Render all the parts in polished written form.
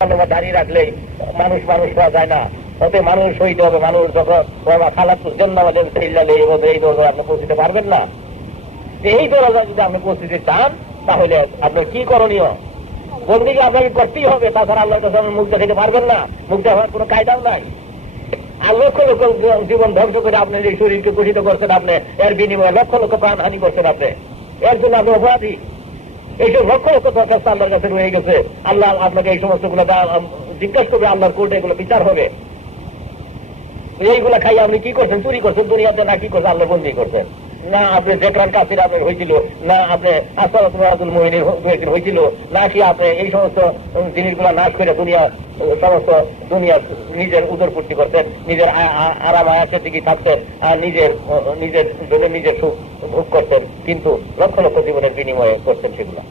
দাঁড়িয়ে রাখলেই মানুষ মানুষ হওয়া যায় না, ওতে মানুষ হইতে হবে। মানুষ যখন খালাতুল জান্নাহ এই দরজা আপনি পৌঁছতে পারবেন না। এই দরজা যদি আপনি পৌঁছতে চান তাহলে আপনার কি করণীয়? বন্দীকে আপনাকে করতেই হবে, তাছাড়া আল্লাহর কাছে মুখ দেখাতে পারবেন না। মুখ দেখার কোনো কায়দাও নাই। আর লক্ষ লক্ষ জীবন ধ্বংস করে আপনি যে শরীরকে কুষিত করছেন, আপনি এর বিনিময়ে লক্ষ লক্ষ প্রাণহানি করছেন, আপনি এর জন্য আপনি অপরাধী। এইসব লক্ষ লক্ষ দরখাস্ত আল্লাহর কাছে রয়ে গেছে। আল্লাহ আপনাকে এই সমস্ত গুলো জিজ্ঞাসা করবে, আল্লাহর কোর্টে এগুলো বিচার হবে। এইগুলা খাই আপনি কি করছেন? চুরি করছেন দুনিয়াতে, না কি করছেন? আল্লাহ বন্দী করছেন না? আপনি জেকরান কাফির আপনার হয়েছিল না? আপনি আসরাতুল মুমিনিন হয়েছিল না? কি আপনি এই সমস্ত জিনিসগুলা নাশ করে সমস্ত দুনিয়া নিজের উদরপূর্তি করতেন, নিজের আরাম আয়াসের দিকে থাকতেন, আর নিজের সুখ ভোগ করতেন, কিন্তু লক্ষ লক্ষ জীবনের বিনিময়ে করতেন সেগুলা।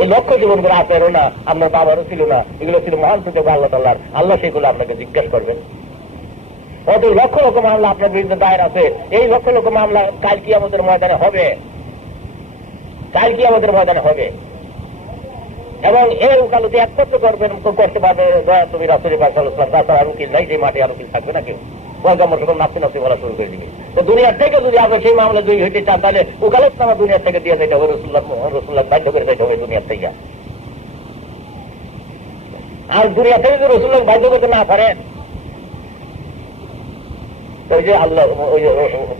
এই লক্ষ জীবনগুলো আপনারও না, আপনার বাবারও ছিল না, এগুলো ছিল মহান সুযোগ আল্লাহ তাআলার। আল্লাহ সেগুলো আপনাকে জিজ্ঞাসা করবেন। অত লক্ষ লক্ষ মামলা আপনার বিরুদ্ধে দায়ের আছে। এই লক্ষ লক্ষ মামলা কাল কিয়ামতের ময়দানে হবে, কাল কিয়ামতের ময়দানে হবে। এবং এর উকালতি একমাত্র করতে পারবে তুমি রাসূলুল্লাহ সাল্লাল্লাহু আলাইহি ওয়াসাল্লাম। তাছাড়া আর উকিল নাই, যে মাঠে আর উকিল থাকবে না কেউ। পয়গম্বর সকল নাচতে নাচতে বলা শুরু করে দিবে। তো দুনিয়ার থেকে যদি আপনি সেই মামলা জয়ী হইতে চান, তাহলে উকালতনামা দুনিয়ার থেকে দিয়ে যেতে হবে, রসুল্লাহ বাধ্য করে যেতে হবে দুনিয়ার থেকে। আর দুনিয়া থেকে যদি রসুল্লাহ বাধ্য করতে না পারেন, ওই যে আল্লাহ ওই যে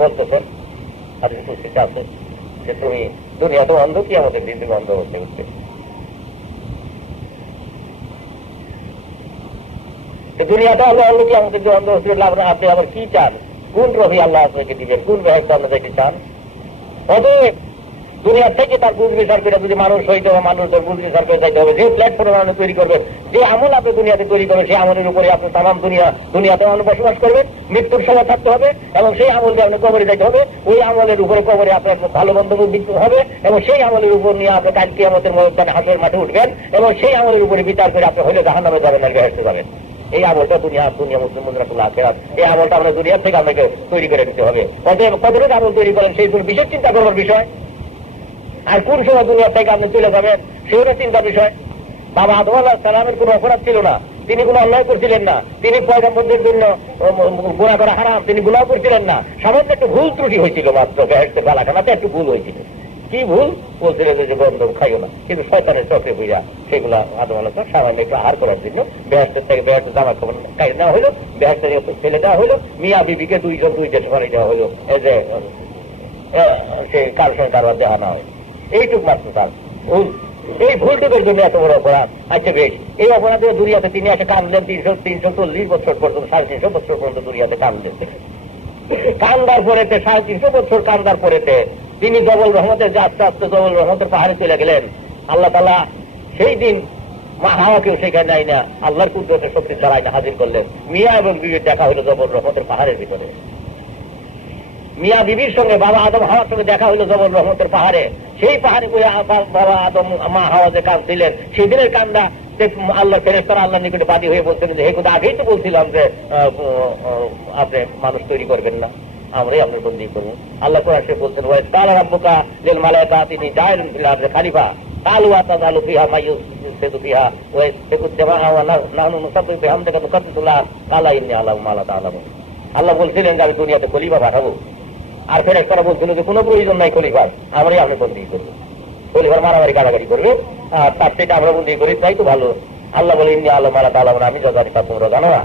বলতেছেন আপনি সুস্থিতে আছেন যে তুমি দুনিয়া তো অন্ধ, কি আমাদের দিন তুমি অন্ধ হতে হচ্ছে। দুনিয়াটা আল্লাহ অন্ধ, কি আমাদের যে অন্ধ হচ্ছে, আপনি আবার কি চান? কোন রবি আল্লাহ আপনাকে দিবেন? কোন ব্যবস্থা আপনি যেতে চান? অতএব দুনিয়া থেকে তার বুঝ বিচার করে যদি মানুষ হইতে হবে, মানুষের বুঝ বিচার করে যাইতে হবে। যে প্ল্যাটফর্ম আপনি তৈরি করবেন, যে আমল আপনি দুনিয়াতে তৈরি করবেন, সেই আমলের উপরে আপনি তাম দুনিয়াতে আপনি বসবাস করবেন, মৃত্যুর সময় থাকতে হবে, এবং সেই আমলকে আপনি কবরে যাইতে হবে। ওই আমলের উপরে কবরে আপনার ভালো বন্ধু দিতে হবে, এবং সেই আমলের উপর নিয়ে আপনি কাল কিয়ামতের ময়দানে হাসরের মাঠে উঠবেন, এবং সেই আমলের উপরে বিচার করে আপনি হলে জাহান্নামে যাবেন, আর বেহেশতে যাবেন। এই আমলটা দুনিয়া মুসলিম মুদ্রাতুল আখিরাত, এই আমলটা আমরা দুনিয়া থেকে আপনাকে তৈরি করে দিতে হবে। অতএব কতটুকু আমল তৈরি করেন সেই বিশেষ চিন্তা করবার বিষয়। আর কোন সময় দুনিয়া থেকে আপনি চলে যাবেন সেটা চিন্তার বিষয়। বাবা আদম আলাইহিস সালামের কোন অপরাধ ছিল না, তিনি কোন অন্যায় করছিলেন না, তিনি পয়গম্বরদের জন্য গুনাহ করা হারাম, তিনি গুনাহ করছিলেন না। সামান্য একটু ভুল ত্রুটি হয়েছিল মাত্র, বেহেশতে গালাখানাতে একটু ভুল হয়েছিল। কি ভুল? বলছিলেন যে গন্ধম খাইও না, কিন্তু শয়তানের চক্রে বুঝা সেগুলা আদম আলাইহিস সালাম সামান্য একটু আহার করার জন্য বেহেশতের থেকে বেহেশতে জামা কাপড় খাই নেওয়া হইল, বেহেশতে ফেলে দেওয়া হইল, মিয়া বিবিকে দুই দেশে ফেলে দেওয়া হইল, এই যে সে কার সঙ্গে কারবার দেওয়া না হয়, এইটুক মাত্র তার ভুল। এই ভুলটুকের জন্য এত বড় অপরাধ। আচ্ছা বেশ, এই অপরাধের দুনিয়াতে তিনি এসে কাঁদলেন 340 বছর পর্যন্ত, 350 বছর পর্যন্ত দুনিয়াতে কাঁদলেন। কান্দার পরেতে 350 বছর কান্দার পরেতে তিনি জবল রহমতের যে আস্তে আস্তে জবল রহমতের পাহাড়ে চলে গেলেন। আল্লাহ তাআলা সেই দিন মা হাওয়াকেও সেখানে নাই না, আল্লাহর কুদরতের শক্তি দ্বারা না হাজির করলেন। মিয়া এবং বিবির দেখা হইল জবল রহমতের পাহাড়ের ভিতরে। মিয়া বিবির সঙ্গে বাবা আদম হাওয়ার সঙ্গে দেখা হইল জবল রহমতের পাহাড়ে। সেই পাহাড়ে বাবা আদম মা হাওয়া যে কাঁদছিলেন, সেদিনের কান্দা আল্লাহ ফেরেশতারা আল্লাহর নিকটে বাদী হয়ে বলছেন যে হে খোদা, আগেই তো বলছিলাম যে আপনি মানুষ তৈরি করবেন না, আমরাই আপনার বন্দী করবো। আল্লাহ কোরআন শরীফে বলছেন ওয়া কালা রাব্বুকা লিল মালাইকাতি জাইলুন ফিল আরদি খালিফা কালু আতাযালু ফিহা মাইয়ুসিদু ফিহা ওয়া ইয়াসফিকুদ দিমাআ ওয়া নাহনু নুসাব্বিহু বিহামদিকা তুকাদ্দিসুল্লাহ কালা ইন্নী আ'লামু মা লা তা'লামুন। আল্লাহ বলছিলেন যে আমি দুনিয়াতে খলিফা পাঠাবো, আর ফেরেশতারা বলছিল যে কোনো প্রয়োজন নাই খলিফার, আমরাই আপনি বন্দী করবো। খলিফার মারামারি কাটাকাটি করবে, আর তার থেকে আমরা বন্দী করি, তাই তো ভালো। আল্লাহ বলে ইন্নী আ'লামু মা লা তা'লামুন, আমি যা জানি তা তোমরা জানো না।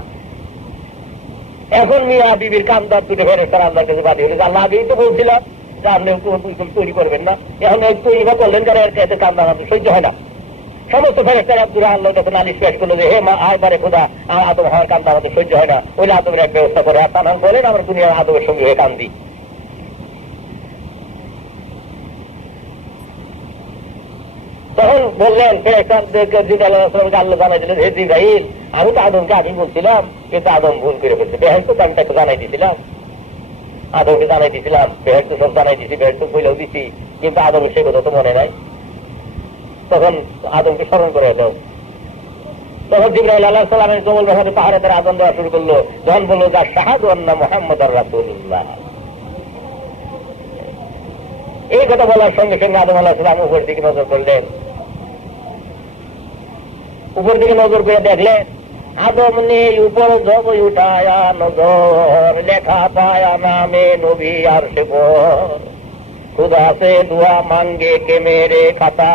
এখন মিয়া বিবির কান্দার দুটো ফেরেশতারা আল্লাহর কাছে বাদী হয়েছে। আল্লাহ আগেই তো বলছিলাম যে আপনি তৈরি করবেন না, এখন তৈরি করলেন যারা এর কাছে কান্দা আমাদের সহ্য হয় না। সমস্ত ফেরেশতারা আল্লাহর কাছে নালিশ পেশ করলো যে হে মা আয় বারে খোদা, আদম হওয়ার কান্দা আমাদের সহ্য হয় না, ওই আদমের এক ব্যবস্থা করে। আর তার বলেন আমরা দুনিয়ার আদমের সঙ্গে হয়ে কান্দি। তখন বললেন আল্লাহ জানাই দিলেন হে জিবরাইল, আমি তো আদমকে আমি বলছিলাম, কিন্তু আদম ভুল করে ফেলছে। বেহেশত তো আমি তাকে জানাই দিয়েছিলাম, আদমকে জানাই দিয়েছিলাম, বেহেশত সব জানাই দিয়েছি, বেহেশত বইলেও দিচ্ছি, কিন্তু আদমের সে কথা তো মনে নাই। তখন আদমকে স্মরণ করে দাও। তখন জিবরাইল আলাইহিস সালামের জবল রহমতের পাহাড়ে তারা আযান দেওয়া শুরু করলো। যখন বললো যা শাহাদু আন্না মুহাম্মাদার রাসূলুল্লাহ, এই কথা বলার সঙ্গে সঙ্গে আদম আলাইহিস সালাম উপরের দিকে নজর করলেন। উপর দিকে নজর করে দেখলেন আদম নেই, উপর জব উঠায়া নজর, লেখা পায়া নামে নবী আর সে খুদা সে দুয়া মাঙ্গে কে মেরে খাতা,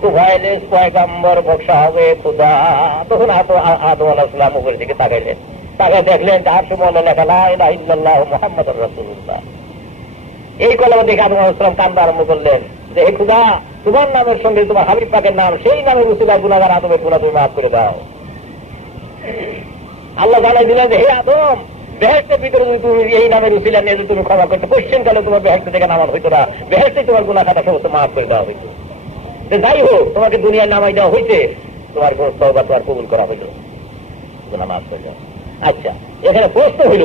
তুভাইলে পয়গম্বর বক্সা হবে খুদা। তখন আদম আলাইহিস সালাম উপরের দিকে তাকাইলেন, তাকে দেখলেন তার সময় লেখা লা ইলাহা ইল্লাল্লাহ মুহাম্মাদুর রাসূলুল্লাহ। এই কলমা দেখে আদম আলাইহিস সালাম কান্দা আরম্ভ করলেন যে হে খুদা, তোমার নামের সঙ্গে তোমার হাবিব পাকের নাম, সেই নামের উসিলায় গুনাহগার আদমের গুনাহ তুমি মাফ করে দাও। আল্লাহ জানাই দিলেন যে হে আদম, বেহেশতের ভিতরে যদি তুমি এই নামের উসিলা নিয়ে তুমি ক্ষমা করতে, কোশ্চেন কালে তোমার বেহেশত থেকে নামাজ হইতো না, বেহেশতে তোমার গুনাহ খাতা সমস্ত মাফ করে দেওয়া হইতো। যাই হোক, তোমাকে দুনিয়ায় নামাই দেওয়া হইতে, তোমার তওবা তোমার কবুল করা হইল, গুনাহ মাফ করে দেওয়া। আচ্ছা, এখানে প্রশ্ন হইল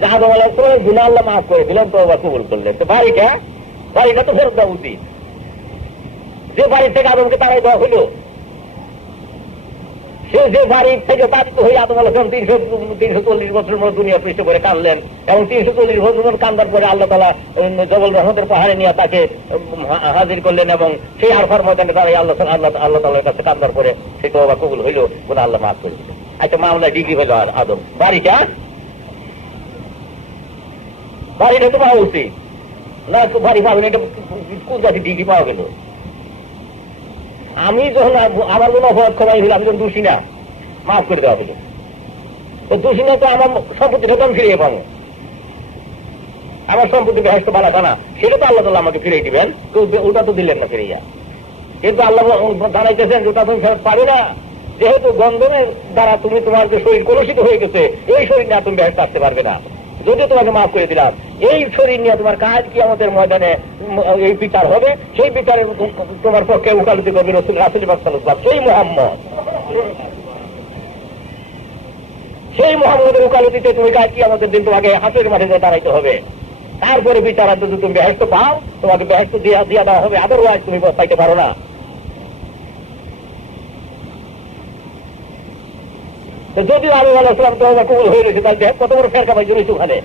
যে আদম আলাইহিস সালামের গুনাহ আল্লাহ মাফ করে দিলেন, তওবা কবুল করলেন, তো বাড়িটা তো ফেরত দেওয়া উচিত। যে বাড়ি থেকে আদমকে তাড়াই দেওয়া হইল, যে বাড়ি থেকে তাড়িত হয়ে আদম আলাইহিস সালাম 340 বছর মতো দুনিয়া পৃষ্ঠ করে কাঁদলেন, এবং 340 বছর কান্দার পরে আল্লাহ তাআলা জবল রহমতের পাহাড়ে নিয়ে তাকে হাজির করলেন, এবং সেই আরফার ময়দানে দাঁড়িয়ে আল্লাহ তাআলার কাছে কান্দার পরে সে তওবা কবুল হইল, গুনাহ আল্লাহ মাফ করে দিলেন। আচ্ছা, মামলা ডিগ্রি হইল আদম, বাড়িটা তো পাওয়া উচিত না, বাড়ি পাবেন, এটা কোন জাতি ডিগ্রি পাওয়া গেল? আমি যখন আমার কোনো অপরাধ ক্ষমাই হইল, আমি যখন দোষী না, মাফ করে দেওয়া হইল, তো দোষী না তো আমার সম্পত্তিটা তো আমি ফিরিয়ে পাবো, আমার সম্পত্তি বেহেশত বানাবা না, সেটা তো আল্লাহ তাআলা আমাকে ফিরিয়ে দিবেন, তো ওটা তো দিলেন না ফিরিয়া। কিন্তু আল্লাহ জানাইতেছেন ওটা তুমি ফেরত পাবে না, যেহেতু গন্ধনের দ্বারা তুমি তোমার যে শরীর কলুষিত হয়ে গেছে, এই শরীর নিয়ে তুমি বেহেশত আসতে পারবে না। যদিও তোমাকে মাফ করে দিলাম, এই শরীর নিয়ে তোমার কাজ কি আমাদের ময়দানে এই বিচার হবে, সেই বিচারে তোমার পক্ষে উকালতি করবে রাসূল পাক সাল্লাল্লাহু আলাইহি ওয়াসাল্লাম, সেই মুহাম্মদ, সেই মুহাম্মদের উকালতিতে তুমি কাজ কি আমাদের দিন তোমাকে হাসরের মাঠে দাঁড়াইতে হবে। তারপরে বিচার যদি তুমি বেহেশত পাও, তোমাকে বেহেশত দিয়া দেওয়া হবে, আদারওয়াইজ তুমি পাইতে পারো না। যদিও আদম আলাইহিস সালাম তওবা কবুল হয়ে গেছে, তাই দেখ কত বড় ফেরকা পাইছে রয়েছে ওখানে।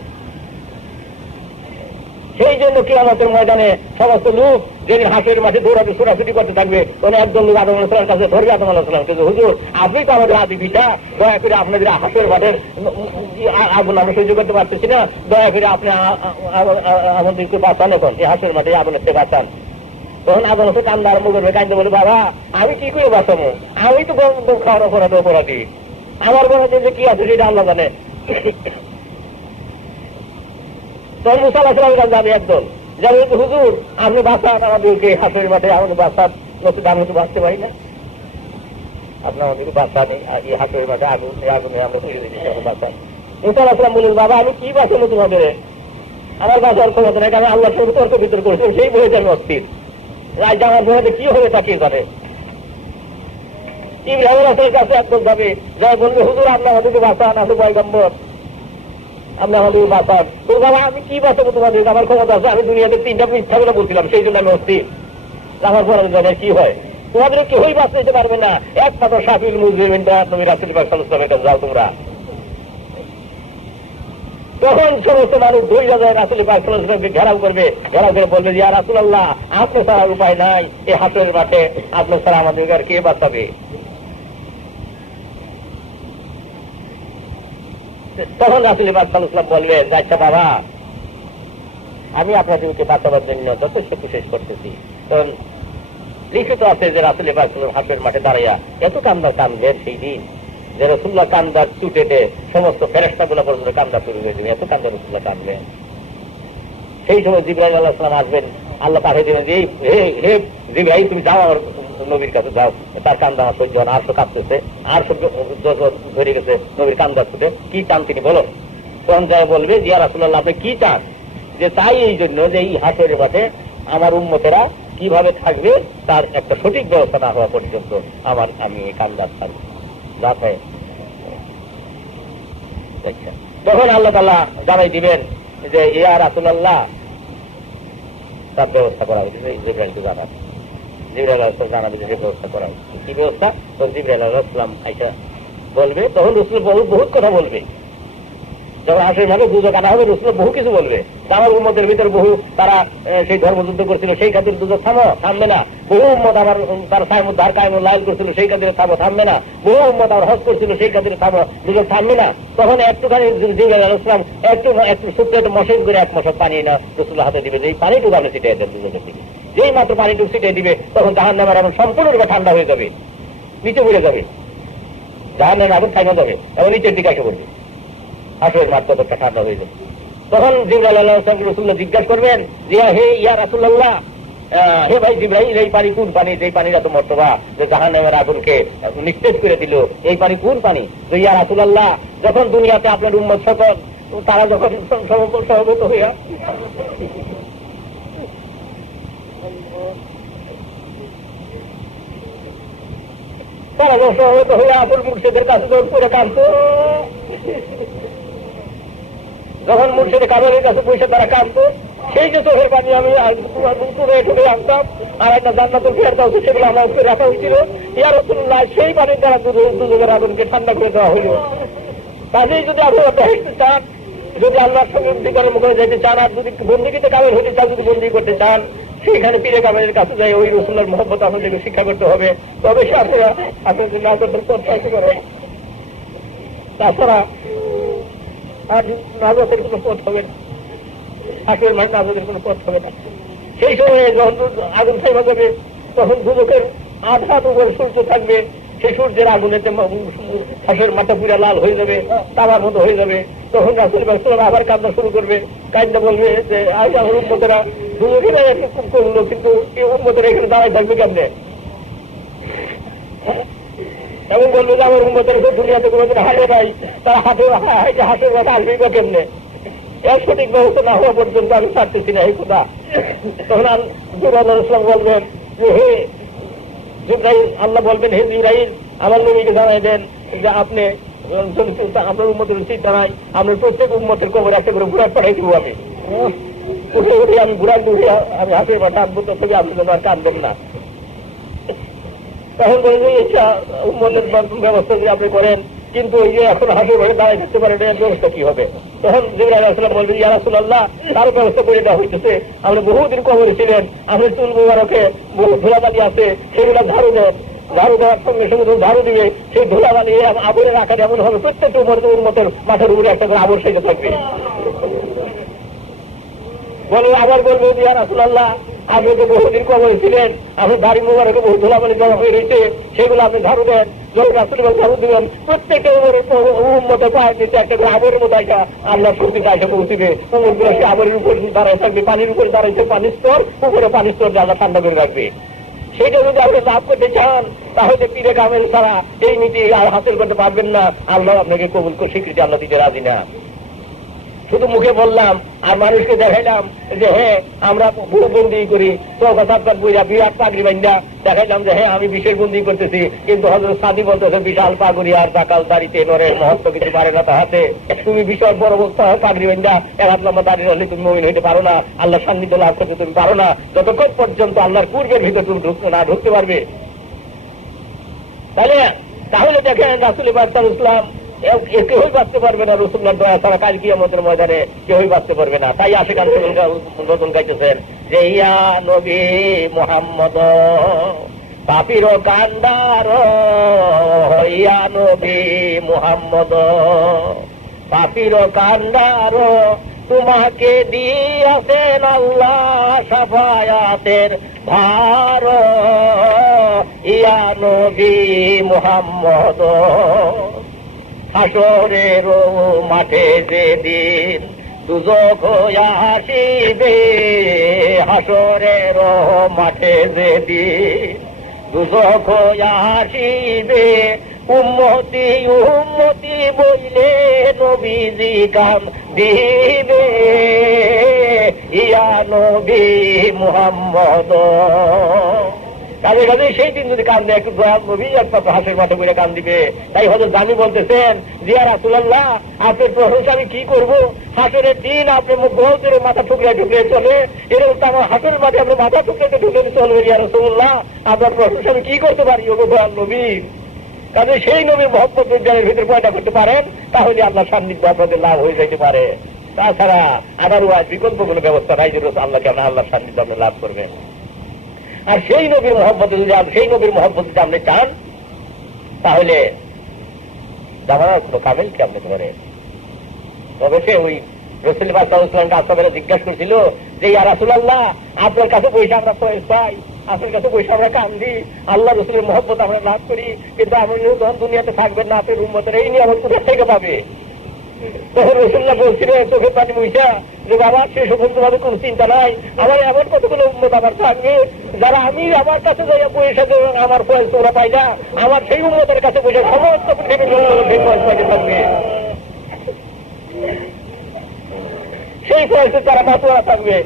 সেই জন্য কিয়ামতের ময়দানে সমস্ত লোক যেদিন হাসরের মাঠে দৌড়াতে ছোটাছুটি করতে থাকবে, তখন একদল লোক আদম আলাইহিস সালামের কাছে ধরবে আদম আলাইহিস সালামকে, হুজুর আপনি তো আমাদের আদি পিতা, দয়া করে আপনাদের হাসরের মাঠের আগুন আমি সহ্য করতে পারতেছি না, দয়া করে আপনি আমাদেরকে বাঁচান, এখন এই হাসরের মাঠে আগুনের থেকে বাঁচান। তখন আদম হচ্ছে কান্দা আরম্ভ করবে, কান্দে বলে বাবা আমি কি করে বাঁচাবো, আমি তো খাওয়ার অপরাধী, আমার বড় যে কি আছে সেটা আল্লাহ জানে। তখন মুসা আলাইহিস সালাম যাবে একদল, যাবে হুজুর আপনি বাঁচান আমাদেরকে হাসরের মাঠে, আমাদের বাঁচান, নতুন আমি তো বাঁচতে পারি না, আপনি আমাদেরকে বাঁচান, এই হাসরের মাঠে আগুনে আমরা তৈরি দিচ্ছি, আমরা বাঁচান। মুসা আলাইহিস সালাম বললেন বাবা আমি কি বাঁচাবো তোমাদের, আমার বাঁচার ক্ষমতা নেই, কারণ আল্লাহর সঙ্গে তর্ক বিতর্ক করেছেন, সেই বইতে আমি অস্থির, রাজ আমার বইতে কি হবে তাকিয়ে করে। ইব্রাহিম আলাইহিস কাছে একদল যাবে, যা বলবে হুজুর আপনি আমাদেরকে বাঁচান, আপনি পয়গম্বর, আপনি আমাদেরকে বাঁচান। তো বাবা আমি কি বাঁচাবো তোমাদের, আমার ক্ষমতা আছে, আমি দুনিয়াতে 3টা মিথ্যাগুলো বলছিলাম, সেই জন্য আমি অস্থির, আমার পরে জানার কি হয়, তোমাদের কেউই বাঁচাইতে পারবে না, একমাত্র শাফিউল মুজরিমিনটা তুমি রাসূল পাক সাল্লাল্লাহু আলাইহি ওয়াসাল্লামের কাছে যাও তোমরা। তখন সমস্ত মানুষ ধৈর্য যায়, রাসূল পাক সাল্লাল্লাহু আলাইহি ওয়াসাল্লামকে ঘেরাও করবে, ঘেরাও করে বলবে ইয়া রাসূলুল্লাহ আপনি ছাড়া উপায় নাই, এই হাসরের মাঠে আপনি ছাড়া আমাদেরকে আর কে বাঁচাবে। তখন রাসূল পাক সাল্লাল্লাহু আলাইহি ওয়াসাল্লাম বলবে আচ্ছা বাবা আমি আপনাদেরকে বাঁচাবার জন্য যথেষ্ট কোশিশ করতেছি। তখন লিখিত আছে যে রাসূল পাক সাল্লাল্লাহু আলাইহি ওয়াসাল্লাম হাসরের মাঠে দাঁড়াইয়া এত কান্দবেন সেই দিন যে রাসূলুল্লাহ কান্দার ছুটেতে সমস্ত ফেরেশতাগুলো পর্যন্ত কান্দা শুরু হয়ে যাবে, এত কান্দে রাসূলুল্লাহ কান্দবেন। সেই সময় জিবরাইল আলাইহিস সালাম আসবেন, আল্লাহ পাঠিয়ে দেবেন যে হে জিবরাইল তুমি যাও আমার নবীর কাছে যাও, তার কান্দা আমার সহ্য হয় না, আরশও কাঁপতেছে, আরশও ধরে গেছে নবীর কান্দা ছুটে, কি চান তিনি বলো। তখন যায় বলবে ইয়া রাসূলুল্লাহ আপনি কি চান, যে তাই এই জন্য যে এই হাসরের মাঠে আমার উম্মতেরা কিভাবে থাকবে তার একটা সঠিক ব্যবস্থা না হওয়া পর্যন্ত আমি এই কান্দা থাকবো। তখন আল্লাহ তাআলা জানাই দিবেন যে ইয়া রাসূলুল্লাহ তার ব্যবস্থা করা হয়েছে, জিবরাইলকে জানান, জিবরাইল আলাইহিস সালাম জানাবে যে ব্যবস্থা করা হয়েছে, কি ব্যবস্থা। তখন জিবরাইল আলাইহিস সালাম আইসা বলবে, তখন রাসূল বহুত কথা বলবে, যখন হাসরের মাঠে দুজক আনা হবে, রসুল বহু কিছু বলবে। আমার উম্মতের ভিতরে বহু তারা সেই ধর্মযুদ্ধ করছিল, সেই খাতির দুজক থামবে না। বহু উম্মত আমার তারা সাইমুদ ধার কায়মুল লাইল করছিল, সেই খাতিরে থামবে না। বহু উম্মত আমার হজ করছিল, সেই খাতিরে দুজক থামবে না। তখন একটুখানি জিবরাইল আলাইহিস সালাম একটু ছোট্ট একটা মশক করে এক মশক পানি না রসুলের হাতে দিবে, এই পানিটুকু আপনি ছিটিয়ে দেন দুজকের দিকে। যেই মাত্র পানিটুকু ছিটিয়ে দিবে তখন জাহান্নামের আগুন সম্পূর্ণরূপে ঠান্ডা হয়ে যাবে, নিচে পড়ে যাবে, জাহান্নামের আগুন থামে যাবে এবং নিচের দিকে এসে পড়বে। হাসরের মাঠ কতটা ঠান্ডা হয়ে যাবে। তখন জিবরাইল আলাইহিস সালাম রাসূলুল্লাহ জিজ্ঞাসা করবেন যে হে ইয়া রাসূলুল্লাহ, হে ভাই জিবরাইল, এই পানি কোন পানি, যে পানির এত মর্তবা, যে জাহান্নামের আগুনকে নিঃশেষ করে দিল, এই পানি কোন পানি? যে ইয়া রাসূলুল্লাহ, যখন দুনিয়াতে আপনার উম্মত সকল তারা যখন সমবেত হইয়া আসল মুর্শিদের কাছে যখন করে কাঁদত, যখন মুর্শিদের কারণের কাছে পয়সা তারা কাঁদত, সেই যে চোখের পানি আমি ঠুকে আনতাম আর একটা জান্নাতুল ফেরদাউস সেগুলো আমার উপরে রাখা হয়েছিল, ইয়া রাসূলুল্লাহ, সেই পানির দ্বারা দুজকের আগুনকে ঠান্ডা করে দেওয়া হইল। কাজেই যদি আপনারা দেখতে চান, যদি আল্লাহর সঙ্গে বিকারের মুখে যেতে চান, আর যদি বন্দীকে কামেল হতে চান, যদি বন্দী করতে চান, সেইখানে পীরে কামেলের কাছে যাই ওই রসুলের মহব্বত আপনাদেরকে শিক্ষা করতে হবে। তবে সাথীরা আপনি না করতে প্রত্যাশা করেন, তাছাড়া আর নাজাতের কোনো পথ হবে না, হাসের মানে নাজাতের কোনো পথ হবে না। সেই সময়ে যখন আগুন থাইমা যাবে, তখন দুজকের আধা উপরে সূর্য থাকবে, সেই সূর্যের আগুনেতে হাসের মাথা পুরা লাল হয়ে যাবে, তাবার মতো হয়ে যাবে। তখন রাসূল আবার কান্না শুরু করবে, কান্না বলবে যে আজ আমার উম্মতেরা দুজকেরা খুব করলো, কিন্তু এই উম্মতেরা এখানে দাঁড়ায় থাকবে কেমনে? এমন বলবে যে আমার উম্মতের দুনিয়াতে কোনোদিন হারে নাই, তারা হাসের মাথা আসবেই বা কেমনে? এর সঠিক ব্যবস্থা না হওয়া পর্যন্ত আমি ছাড়তেছি না এই কথা। তখন জিবরাইল আলাইহিস সালাম বলবেন যে হে জিবরাইল, আল্লাহ বলবেন হে জিবরাইল, আমার নবীকে জানাই দেন যে আপনি আপনার উম্মতের উচিত জানাই, আপনার প্রত্যেক উম্মতের কবর একটা করে বুড়াট পাঠাই দিব। আমি উঠে উঠে আমি বুড়াট উঠে আমি হাসের মাথা আনবো, তো থেকে আপনি যেন আর কাঁদবেন না। তখন বলবেন ইচ্ছা উম্মতের ব্যবস্থা যদি আপনি করেন, কিন্তু ওই যে এখন হাসির ঘরে দাঁড়ায় থাকতে পারেন, এর ব্যবস্থা কি হবে? তখন জিবরাইল আলাইহিস সালাম বলবেন ইয়া রাসূলুল্লাহ, তার ব্যবস্থা করে দেওয়া হইতেছে। আপনি বহুদিন কবরে ছিলেন, আপনি চুল মুবারকে বহু ধুলাবালি আছে, সেগুলো ঝাড়ু দেন, ঝাড়ু দেওয়ার সঙ্গে সঙ্গে ঝাড়ু দিয়ে সেই ধুলাবালি আবরের আকারে এমন হবে প্রত্যেকটা উম্মতের মাথার উপরে একটা করে আবর সেজে থাকবে। বলে আবার বলবো ইয়া রাসূলুল্লাহ, আপনি তো বহুদিন কবরে ছিলেন, আপনি দাড়ি মুবারকে বহু ধুলাবালি জমা হয়ে রয়েছে, সেগুলো আপনি ঝাড়ু দেন, রাসূলুল্লাহ ঝাড়ু দিবেন, প্রত্যেকের উম্মতের পায়ের নিচে একটা করে আবরের মতো একটা আল্লাহ শক্তি পাইসে পৌঁছিবে। উম্মতগুলো সে আবরের উপর দাঁড়ায় থাকবে, পানির উপরে দাঁড়াইছে পানির স্তর, উপরে পানির স্তর আল্লাহ ঠান্ডা করে রাখবে। সেটা যদি আপনি লাভ করতে চান, তাহলে পীরে কামেল ছাড়া এই নীতি হাসিল করতে পারবেন না। আল্লাহ আপনাকে কবুল করে স্বীকৃতি আল্লাহ দিতে রাজি না। শুধু মুখে বললাম আর মানুষকে দেখাইলাম যে হ্যাঁ আমরা বহু বন্দি করি, চৌকাত বইরা বিরাট পাগড়ি বান্ধা দেখাইলাম যে হ্যাঁ আমি বিশেষ বন্দি করতেছি, কিন্তু হযরত সাদি বলতেছে বিশাল পাগড়ি আর টাকাল দাড়িতে নরের মহত্ব কিছু পারে না তাহাতে। তুমি বিশাল বড় পাগড়ি বান্ধা এক হাত লম্বা দাঁড়িয়ে রাখলে তুমি মুমিন হইতে পারো না, আল্লাহ সান্নিধ্য লাভ করতে তুমি পারো না, যতক্ষণ পর্যন্ত আল্লাহর পূর্বের ভিতর তুমি ঢুকতে পারবে। তাহলে দেখেন রাসূল পাক সাল্লাল্লাহু আলাইহি ওয়াসাল্লাম কেউই বাঁচতে পারবে না, রাসূলুল্লাহর দয়া ছাড়া কাল কিয়ামতের ময়দানে কেউই বাঁচতে পারবে না। তাই আশিকান নতুন গাইতেছেন যে ইয়া নবী মুহাম্মদ পাপির কান্ডার, ইয়া নবী মুহাম্মদ পাপির কান্ডার, তোমাকে দিয়াছেন আল্লাহ শাফায়াতের ভার, ইয়া নবী মুহাম্মদ হাসরের মাঠে যেদিন দুজক আসিবে, হাসরের মাঠে যেদিন দুজক আসিবে, উম্মতি উম্মতি বইলে নবীজি কাম দিবে, ইয়া নবী মুহাম্মদ। কাজে কাজে সেই দিন যদি কান দেয় একটু দয়াল নবী একমাত্র হাসের মাঠে বইলে কান দিবে। তাই হযরত জামি বলতেছেন জিয়া রাসূলুল্লাহ, আপনার প্রশংসা আমি কি করব? হাসরের দিন আপনি মুখ করে মাথা ঠুকরে ঠুকরে চলে, এরকম তো আমার হাসরের মাঠে আপনি মাথা ঠুকরে ঠুকরে চলবে ইয়া রাসূলুল্লাহ, আপনার প্রশংসা আমি কি করতে পারি ওগো দয়াল নবী? কাজে সেই নবীর মহব্বত উদ্যানের ভিতরে পয়দা করতে পারেন, তাহলে আল্লাহ সান্নিধ্য আপনাদের লাভ হয়ে যেতে পারে। তাছাড়া আদারওয়াইজ বিকল্প কোনো ব্যবস্থা নাই যে আল্লাহ কেন আল্লাহর সান্নিধ্য আপনি লাভ করবেন। আর সেই নবীর মহব্বত যদি সেই নবীর মহব্বত যদি আপনি চান, তাহলে জামানার কোনো কামেলকে আপনি ধরেন। তবে সে ওই রসুল পাককে আসলে জিজ্ঞাসা করছিল যে ইয়া রাসূলুল্লাহ, আপনার কাছে পয়সা আমরা পাই, আপনার কাছে পয়সা আমরা কান্দি, আল্লাহ রসুলের মহব্বত আমরা লাভ করি, কিন্তু আপনি যখন দুনিয়াতে থাকবেন না, আপনার উম্মতের এই নিয়ে আমার কোথা থেকে পাবে? তখন রসুল্লাহ বলছিলেন চোখের পানি মুইসা যে বাবা, সে সমস্ত ভাবে কোন চিন্তা নাই, আমার এমন কতগুলো উম্মত আমার থাকবে যারা আমি আমার কাছে যাইয়া পয়সা দেব, আমার পয়সা ওরা পাই না, আমার সেই উম্মতের কাছে পয়সা সমস্ত পয়সা থাকবে, সেই পয়সা তারা মাতুয়া থাকবে।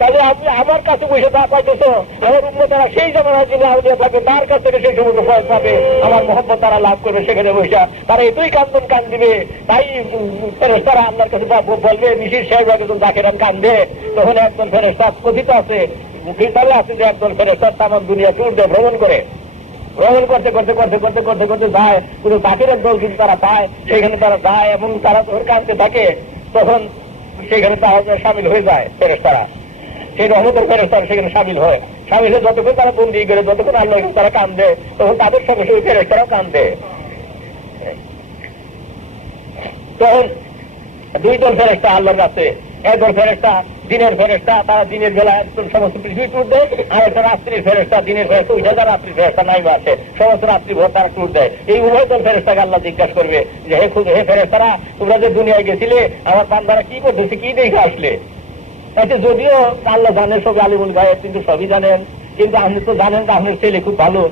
তাহলে আপনি আমার কাছে পয়সা তা পাইতেছ, আমার উম্মতেরা সেই জামানার যিনি আউলিয়া থাকে তার কাছ থেকে সেই সমস্ত পয়সা পাবে, আমার মহব্বত তারা লাভ করবে সেখানে পয়সা, তারা এতই কান্দন কান দিবে। তাই ফেরেশতারা আল্লাহর কাছে বলবে, মিশির সাহেব যখন জাকেরান কান্দে, তখন একজন ফেরেশতা কথিত আছে, কিতাবে আছে যে একজন ফেরেশতা তামাম দুনিয়া ট্যুর দিয়ে ভ্রমণ করে, ভ্রমণ করতে করতে করতে করতে করতে করতে যায়, কোনো জাকেরের দল কিন্তু তারা পায়, সেখানে তারা যায় এবং তারা তোর কাঁদতে থাকে, তখন সেখানে তারা সামিল হয়ে যায় ফেরেশতারা, সেই রহমতের ফেরেশতারা সেখানে সামিল হয়। সামিল হয়ে যতক্ষণ তারা বন্দি করে, যতক্ষণ আল্লাহ তারা কান্দে, তখন তাদের সঙ্গে সঙ্গে ফেরেশতারাও কান্দে। তখন দুই দল ফেরেশতা আল্লাহর কাছে, একদল ফেরেশতা দিনের ফেরেশতা, তারা দিনের বেলা সমস্ত পৃথিবী ট্যুর দেয়, আর একটা রাত্রির ফেরেশতা, দিনের ফেরেশতা ওইটা যারা রাত্রির ফেরেশতা নাই বা আছে, সমস্ত রাত্রি ভোর তারা ট্যুর দেয়। এই উভয় দল ফেরেশতাকে আল্লাহ জিজ্ঞাসা করবে যে হে ফেরেশতারা, তোমরা যে দুনিয়ায় গেছিলে, আমার বান্দারা কি করতেছে, কি দেখে আসলে? তাতে যদিও আল্লাহ জানেন, সব আলিমুল গায়েব, কিন্তু সবই জানেন, কিন্তু আপনি তো জানেন যে আপনার ছেলে খুব ভালো,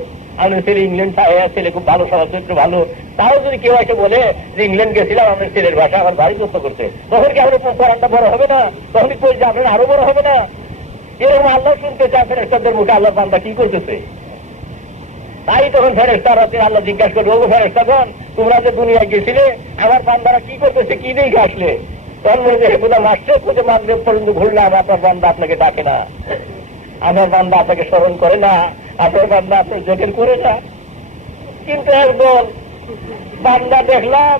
আপনার ছেলে ইংল্যান্ড ছেলে খুব ভালো, সমাজচরিত্র ভালো, তাও যদি কেউ এসে বলে যে ইংল্যান্ড গেছিলাম, আপনার ছেলের ভাষা আমার ভারী কষ্ট করছে, তখন কি আপনার পড়ানটা বড় হবে না? তখন কি যে আপনার আরো বড় হবে না? এরকম আল্লাহ শুনতে চান ফেরেশতাদের মুখে আল্লাহ বান্দা কি করতেছে। তাই তখন ফেরেশতারা আল্লাহ জিজ্ঞাসা করবে, ও ফেরেশতাগণ, তোমরা যে দুনিয়ায় গেছিলে, আমার বান্দারা কি করতেছে, কি দেখে আসলে? তখন বলে যে কোথাও মাসে খুঁজে মাগরিব পর্যন্ত ঘুরলাম, আপনার বান্দা আপনাকে ডাকে না, আমার বান্দা আপনাকে স্মরণ করে না, আপনার বান্দা আপনার জেকের করে না। কিন্তু একদল বান্দা দেখলাম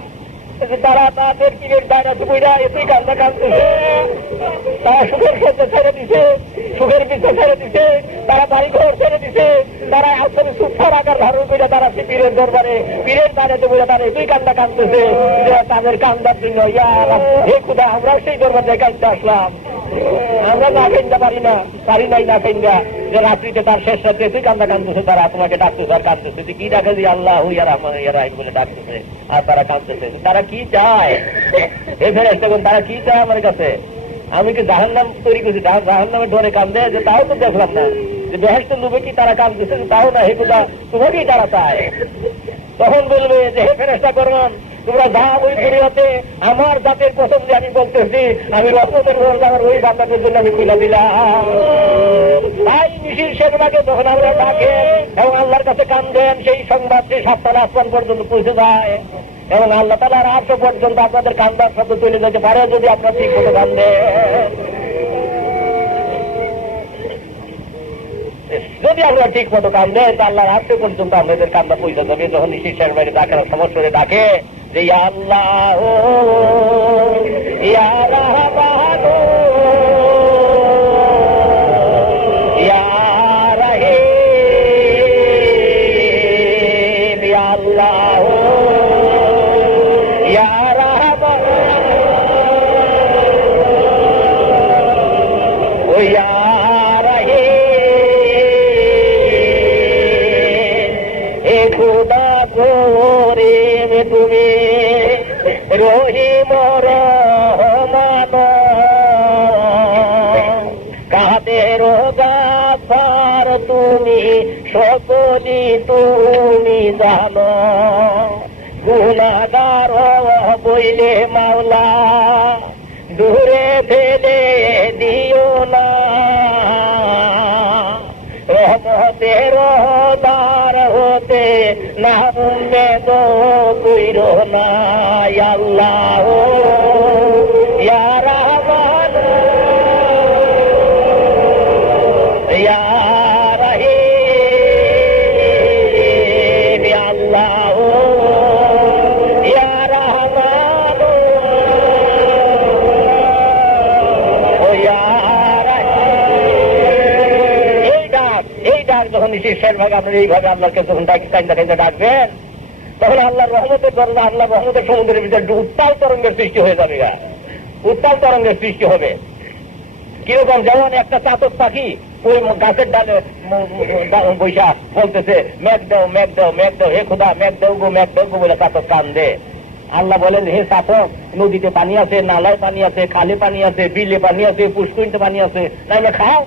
তারা তাদের কিনের ডানাতে বইরা এতেই কান্দা কাঁদতেছে, তারা সুখের ক্ষেত্রে ছেড়ে দিছে, সুখের পিছনে ছেড়ে দিছে, তারা বাড়ি ঘর ছেড়ে দিছে, তারা আসলে সুখার আকার ধারণ করে তারা পীরের দরবারে পীরের ডানাতে বইরা তারা এতেই কান্দা কাঁদতেছে যে তাদের কান্দার জন্য হে খুদা, আমরা সেই দরবারে কাঁদতে আসলাম, আমরা না কেন্দা পারি নাই না কেন্দা, যে রাত্রিতে তার শেষ রাত্রে তুই কান্দা কাঁদতেছে, তারা তোমাকে ডাকতেছে আর কাঁদতেছে, কি ডাকে যে আল্লাহ হুইয়া রহমান বলে ডাকতেছে, আর তারা কাঁদতেছে। তারা কি চায় এই ফেরেশতাগণ, তারা কি চায় আমার কাছে? আমি কি জাহান্নাম তৈরি করছি, জাহান্নামের ডরে কান্দে, যে তাও তো দেখলাম না, যে বেহেশতের লোভে কি তারা কাঁদতেছে, তাও না, হে খোদা তোমাকেই তারা চায়। তখন বলবে যে হে ফেরেশতাগণ, তোমরা যা ওই দুনিয়াতে আমার জাতের কসম দিয়ে আমি বলতেছি, আমি রহমতের আমার ওই বান্দাদের জন্য আমি খুলে দিলাম। তাই মিশির শেখবাকে যখন আমরা ডাকে এবং আল্লাহর কাছে কান্দেন, সেই সংবাদ সেই 7 আসমান পর্যন্ত পৌঁছে যায় এবং আল্লাহ তাআলার আরশ পর্যন্ত আপনাদের কান্দার শব্দ চলে যেতে পারে যদি আপনার ঠিক মতো কান্দেন। যদি আপনারা ঠিক মতো কান্দেন, আল্লাহর আরশ পর্যন্ত আপনাদের কান্দা পৌঁছে যাবে। যখন মিশির শেখবাকে ডাকার সমস্যা ডাকে যে ইয়া আল্লাহ ইয়া রাহমান ইয়া রহিম ইয়া আল্লাহ ইয়া রাহমান ও ইয়া রহিম, হে খোদা করে তুমি রহিম রহমান, কাদের গাফার তুমি সকলি তুমি জানো, গুনাহগার বইলে মাওলা দূরে ফেলে দিও না, রহমতের দ্বার হতে না উম্মেদ কইরো না, ইয়া আল্লাহ ইয়া রহমান ইয়া রহিম ইয়া আল্লাহ সৃষ্টির শেষ ভাগে আপনি এইভাবে আল্লাহকে যখন কাইন্দা ডাকবেন, তখন আল্লাহর রহমতের দরজা, আল্লাহর রহমতের সমুদ্রের ভিতরে উত্তাল তরঙ্গের সৃষ্টি হয়ে যাবে। উত্তাল তরঙ্গের সৃষ্টি হবে কিরকম, যেমন একটা চাতক পাখি ওই গাছের ডালে বৈশা বলতেছে মেঘ দাও, মেঘ দাও, মেঘ দাও, হে খোদা মেঘ দাও গো, মেঘ দাও গো বলে চাতক কান্দে। আল্লাহ বলেন, হে চাতক, নদীতে পানি আছে, নালায় পানি আছে, খালে পানি আছে, বিলে পানি আছে, পুষ্করিণীতে পানি আছে, নাইলে খাও।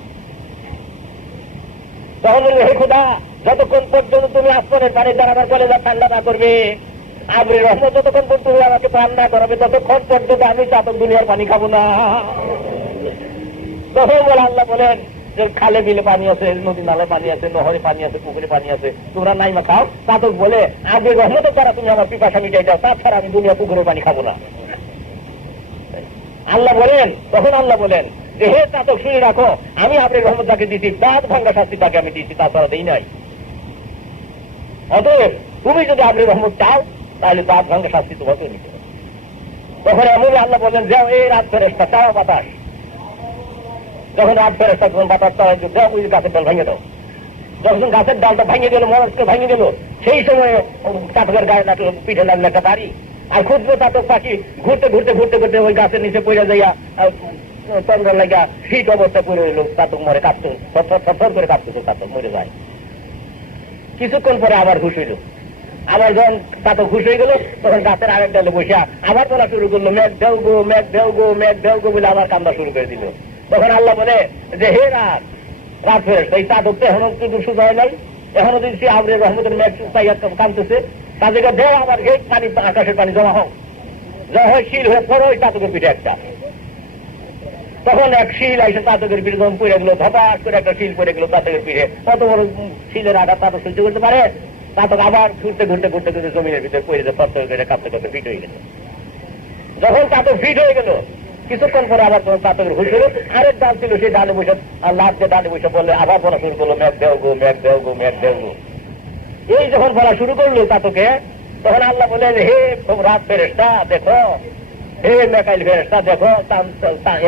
তখন বলবে, হে খোদা, যতক্ষণ পর্যন্ত তুমি আসমানের পানি দ্বারা আমার কলেজা ঠান্ডা না করবে, আবরের রহমত যতক্ষণ পর্যন্ত তুমি আমাকে পান না করাবে, ততক্ষণ পর্যন্ত আমি চাতক দুনিয়ার পানি খাবো না। তখন বলে আল্লাহ বলেন যে খালে বিলে পানি আছে, নদী নালায় পানি আছে, নহরে পানি আছে, পুকুরে পানি আছে, তোমরা নাইমা খাও। চাতক বলে, আবরের রহমতের দ্বারা তুমি আমার পিপাসা মিটাই দাও, তাছাড়া আমি দুনিয়া পুকুরের পানি খাবো না। আল্লাহ বলেন, তখন আল্লাহ বলেন যে হে চাতক, শুনে রাখো, আমি আবরের রহমত তাকে দিচ্ছি, দাঁত ভাঙ্গা শাস্তি তাকে আমি দিচ্ছি, তাছাড়া দিই নাই। অতএব তুমি যদি আবরের রহমত চাও, তাহলে দাঁত ভাঙ্গা শাস্তি তোমাকে নিতে হবে। তখন এমন আল্লাহ বলেন, যাও এই রাত ফেরেশতা চাও বাতাস, যখন রাত ফেরেশতা যখন বাতাস চাওয়া যাও, ওই গাছের ডাল ভেঙে দাও। যখন গাছের ডালটা ভেঙে গেল, মরসকে ভেঙে গেল, সেই সময় চাতকের গায়ে পিঠে লাগলো একটা বাড়ি, আর খুঁজবো চাতক পাখি ঘুরতে ঘুরতে ঘুরতে ঘুরতে ওই গাছের নিচে পড়ে যাইয়া চন্দ্র লাগা শীত অবস্থা পড়ে রইল, চাতক মরে কাঁপতো, থর করে কাঁপতেছে, চাতক মরে যায়। কিছুক্ষণ পরে আবার ঘুষ হইল, আবার যখন চাতক ঘুষ হয়ে গেল, তখন গাছের আরেক ডালে বসে আবার বলা শুরু করলো, মেঘ দেও গো, মেঘ দেও গো, মেঘ দেও গো বলে আবার কান্দা শুরু করে দিল। তখন আল্লাহ বলে যে হে রাত, রাত ফেরেশতা, এই চাতক তো এখনো কিন্তু সুযোগ হয় নাই, এখনো যদি সে আবরের রহমতের মেঘ পাইয়া কাঁদতেছে, তাদেরকে দেও আবার হে পানি, আকাশের পানি জমা হোক, যা হয় শিল হয়ে পড়ো ওই চাতকের পিঠে একটা। তখন এক শিল এসে চাতকের পিঠে যখন পড়ে গেল, ধপাস করে একটা শিল পড়ে গেল চাতকের পিঠে, কত বড় শিলের আঘাত চাতক সহ্য করতে পারে? চাতক আবার ঘুরতে ঘুরতে ঘুরতে ঘুরতে জমিনের ভিতরে পড়ে যে ফট করে কাঁপতে কাঁপতে ফিট হয়ে গেল। যখন চাতক ফিট হয়ে গেল, কিছুক্ষণ পরে আবার যখন চাতকের ঘুষ হলো, আরেক ডাল ছিল, সেই ডালে বসে লাভ যে ডালে বসে বললে আবার বলা শুরু করলো, মেঘ দেও গো, মেঘ দেও গো, মেঘ দেও গো। এই যখন বলা শুরু করলো চাতকে, তখন আল্লাহ বলেন, হে রাত ফেরেশতা দেখো, হে মেকাইল ফেরেশতা দেখো,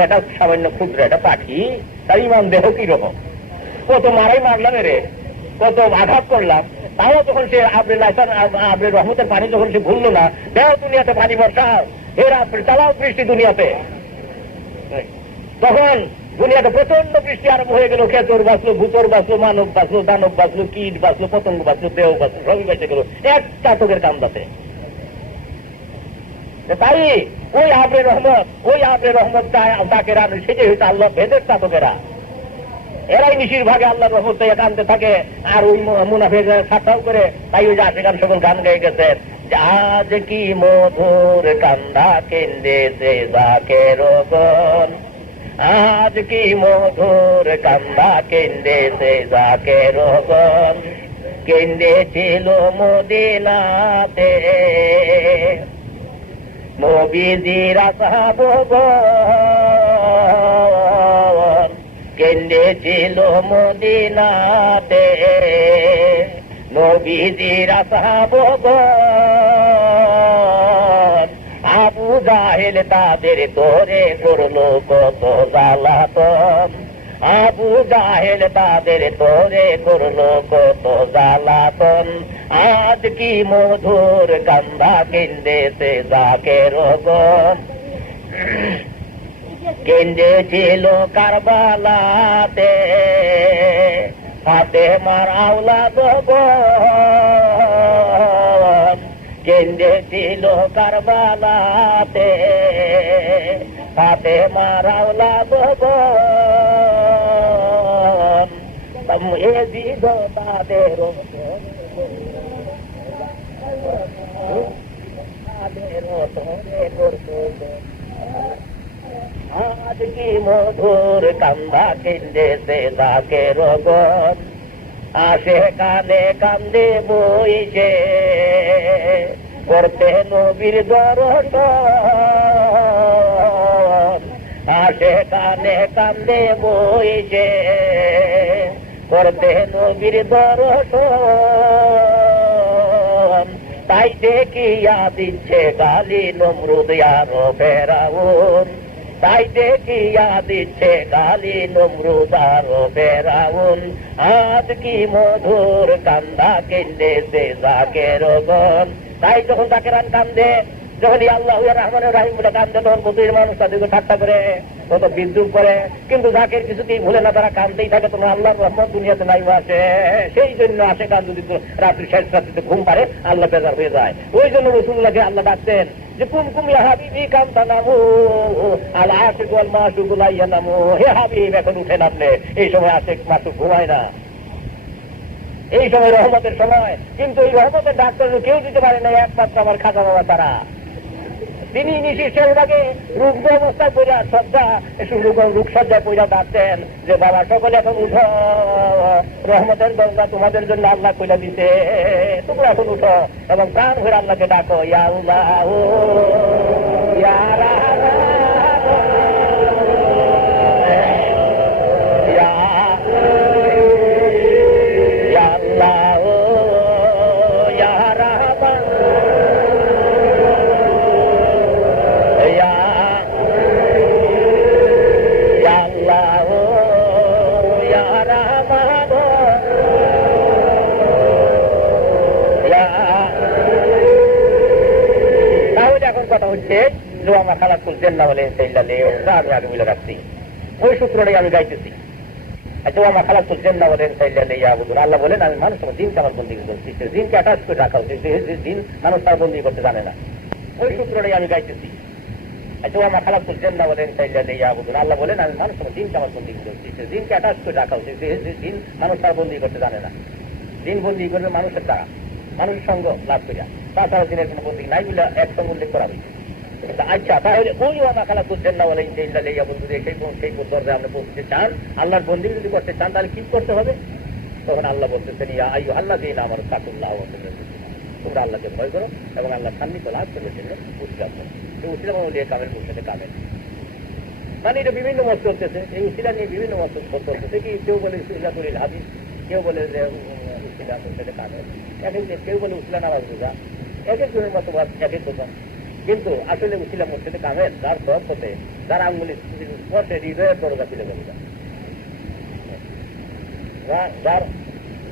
এটা সামান্য ক্ষুদ্র একটা পাখি, তার ইমান দেহ কিরকম, কত মারাই মারলাম রে, কত আঘাত করলাম, তাও যখন সে আবরের রহমতের পানি যখন সে ভুললো না, দেহ দুনিয়াতে পানি বর্ষাও, হে রাত্রে চালাও বৃষ্টি দুনিয়াতে। তখন দুনিয়াতে প্রচন্ড বৃষ্টি আরম্ভ হয়ে গেল, খেচর বাঁচলো, ভূতর বাঁচলো, মানব বাঁচলো, দানব বাঁচলো, কীট বাঁচলো, পতঙ্গ বাঁচলো, দেহ বাঁচলো, সবই বেঁচে গেল এক চাতকের কান্দাতে। তাই ওই আবরের রহমত তাকে রান, সেটাই হচ্ছে আল্লাহ ভেদের চাতকেরা, এরাই নিশির ভাগে আল্লাহর রহমত থেকে কানতে থাকে। আর ওই মুনাফিকরা ঠাট্টাও করে, তাই ওই যে আশিকান সকল গান গেয়ে গেছেন যে আজ কি মধুর কান্দা কেন্দেছে জাকের গন, আজ কি মধুর কান্দা কেন্দেছে জাকের গন, কেন্দেছিল মদিনাতে নবীজির আসহাবগণ, কেন্দেছিল মদিনাতে নবীজির আসহাবগণ, আবু জাহেল তাদের তোরে করলো কত জ্বালাতন, আবু জাহেল তাদের তোরে করলো কত জ্বালাতন, আজ কি মধুর কান্দা কেন্দেছে জাকের গন, কেন্দেছিল কারবালাতে ফাতেমার আওলাদ গণ, কেন্দেছিল কারবালাতে ফাতেমার আওলাদ গণ, এজিদ তাদের আজ কি মধুর কান্দা কেন্দেছে জাকের গন, আসে কানে কান্দে বইছে করতে নবীর দর্শন, আসে কানে কান্দে বইছে করতে নবীর দর্শন, তাই দেখিয়া দিচ্ছে গালি নমরুদ আর ফেরাউন, তাই দেখিয়া দিচ্ছে গালি নমরুদার ফেরাউন, আজ কি মধুর কান্দা কেন্দেছে জাকের গন। তাই যখন জাকেরান কান্দে, যখনই আল্লাহ রহমান রাহিম বলে কান্দে, তখন প্রতির মানুষ তাদেরকে ঠাট্টা করে, কত বিদ্রুপ করে, কিন্তু জাকের কিছুতেই ভুলে না, তারা কান্দতেই থাকে। তোমার আল্লাহর রহমত দুনিয়াতে নাই আসে, সেই জন্য আসে কান। যদি রাত্রি শেষ রাত্রিতে ঘুম পারে আল্লাহ বেজার হয়ে যায়। ওই জন্য রসুল্লাহকে আল্লাহ ডাকতেন যে কুম কুম ইয়া হাবিবি কান্তা নামু আল আশিক ওয়াল মাশুক লা ইয়ানামু। হে হাবিব, এখন উঠে নামলে। এই সময় আশিক মাশুক ঘুমায় না, এই সময় রহমতের সময়। কিন্তু এই রহমতের ডাক্তার কেউ দিতে পারে না, একমাত্র আমার খাজা বাবা তারা। তিনি নিশি শেষভাগে রুগ্ন অবস্থায় পড়া শ্রদ্ধা রূপসজ্জায় পড়া ডাকতেন যে বাবা সকলে এখন উঠো, রহমতের গঙ্গা তোমাদের জন্য আল্লাহ কইলা দিতে, তোমরা এখন উঠো এবং প্রাণ ভরে আল্লাহকে ডাকো, ইয়া আল্লাহ ইয়া রাহমান ইয়া আল্লাহ ইয়া রাহমান কথা হচ্ছে জোয়ামা খালাকুল জান্নাহ ওয়াল ইনসাইল্লাহ আমি আগে বলে রাখছি, ওই সূত্রটাই আমি গাইতেছি। জোয়ামা খালাকুল জান্নাহ ওয়াল ইনসাইল্লাহ ইয়াবুদুন। আল্লাহ বলেন আমি মানুষের জিনকে আমার বন্দী করছি, জিনকে অ্যাটাচ করে রাখা হচ্ছে, জিন মানুষ তার বন্দী করতে জানে না, ওই সূত্রটাই আমি গাইতেছি। জোয়ামা খালাকুল জান্নাহ ওয়াল ইনসাইল্লাহ ইয়াবুদুন। আল্লাহ বলেন আমি মানুষের জিনকে আমার বন্দী করছি, জিনকে অ্যাটাচ করে রাখা হচ্ছে, জিন মানুষ তার বন্দী করতে জানে না। জিন বন্দী করবে মানুষের দ্বারা, মানুষের সঙ্গ লাভ করিয়া, তাছাড়া দিনের কোন বন্দী নাই বলে এক সঙ্গ উল্লেখ করা হয়েছে। আচ্ছা, তাহলে ওই ওয়ামা খালাকুল জান্নাহ ওয়াল ইনসাইল্লাহ ইয়াবুদুন সেই পর্যায়ে আপনি পৌঁছতে চান, আল্লাহর বন্দী যদি করতে চান, তাহলে কি করতে হবে? তখন আল্লাহ বলতেছেন ইয়া আইয়ুহাল্লাযীনা আমানু তাকুল্লাহ ওয়া তাকুল্লাহ, তোমরা আল্লাহকে ভয় করো এবং আল্লাহর সান্নিধ্য লাভ করার জন্য উসিলা করো। এই উসিলা মানে কামেল মুরশিদে কামেল, মানে এটা বিভিন্ন মত চলতেছে। এই উসিলা নিয়ে বিভিন্ন মত চলতেছে। কি কেউ বলে উসিলাতুল হাদিস, কেউ বলে যে উসিলা মুরশিদে কামেল, কেউ বলে উসিলা নামাজ রোজা, এক একজনের মতবাদ এক এক কথা। কিন্তু আসলে উসিলা মুরশিদে কামেল যার সহতে, যার আঙ্গুলি স্পর্শে হৃদয়ের দরজা খুলে গেল,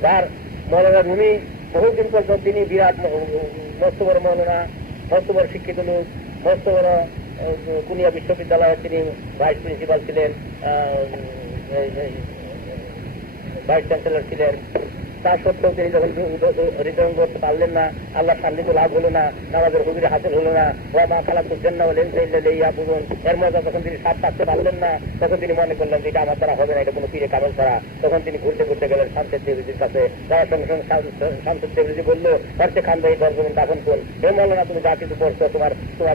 যার মৌলানা রুমি বহুদিন পর্যন্ত তিনি বিরাট মস্ত বড় মৌলানা, মস্ত বড় শিক্ষিত লোক, মস্ত বড় কুনিয়া বিশ্ববিদ্যালয়ে তিনি ভাইস প্রিন্সিপাল ছিলেন, ভাইস চ্যান্সেলর ছিলেন। তা সত্ত্বেও তিনি যখন রিটার্ন করতে পারলেন না, আল্লাহ সান্নিধ্য লাভ হলো না, নামাজের হুজুরি হাসিল হলো না, ওয়ামা খালাকুল জান্নাহ ওয়াল ইনসাইল্লাহ ইয়াবুদুন, এর মধ্যে যখন তিনি সাপ পাকতে পারলেন না, তখন তিনি মনে করলেন যে এটা আমার দ্বারা হবে না, এটা কোনো পীরে কামেল ছাড়া। তখন তিনি ঘুরতে ঘুরতে গেলেন শামসুদ দেবরিজির কাছে। তার সঙ্গে সঙ্গে শামসুদ দেবরিজি বলল, হরতে খান ভাই দর্শন দাফন কোন, হে মৌলানা তুমি যা কিছু করছো, তোমার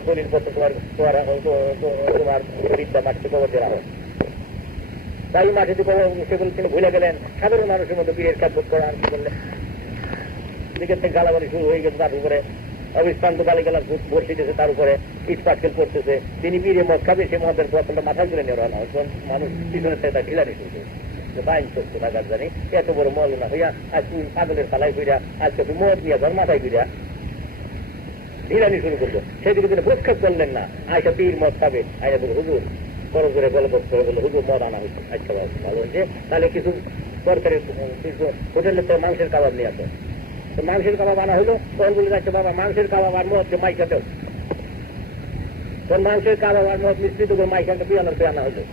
দলিল করছো, তোমার বিদ্যা মাটিতে কবর দেওয়া হয়। তাই মাটিতে সেগুলো তিনি ভুলে গেলেন। সাধারণ মানুষের মধ্যে পীরের কাজ করা আরম্ভ করলেন। দিকের থেকে গালাগালি শুরু হয়ে গেছে তার উপরে, অবিশ্রান্ত গালিগালা বসিতেছে তার উপরে, ইট পাটকেল পড়তেছে। তিনি পীরে মদ খাবে, সে মদের বোতলটা মাথায় তুলে নেওয়া না, মানুষ পিছনের থেকে তার ঢিলানি শুরু করেছে। বাইন করছে টাকার জানি এত বড় মৌলানা হইয়া আজ তুমি পাগলের তালাই কইরা, আজকে তুমি মদ নিয়ে ধর মাথায় কইরা ঢিলানি শুরু করলো। সেদিকে তিনি প্রক্ষেপ করলেন না, আয়সা পীর মদ খাবে, আয়সা বলে হুজুর বড় করে গল্প করে বলে হুজুর মদ আনা হয়েছে। আচ্ছা ভালো হয়েছে, তাহলে কিছু সরকারি হোটেলের তো মাংসের কাবাব নিয়ে আসো। তো মাংসের কাবাব আনা হইলো, তখন বলে যাচ্ছে বাবা মাংসের কাবাব আর মদ মাইকাতেও, তখন মাংসের কাবাব আর মদ মিশ্রিত করে মাইকাতে পিয়ানোর আনা হইলো।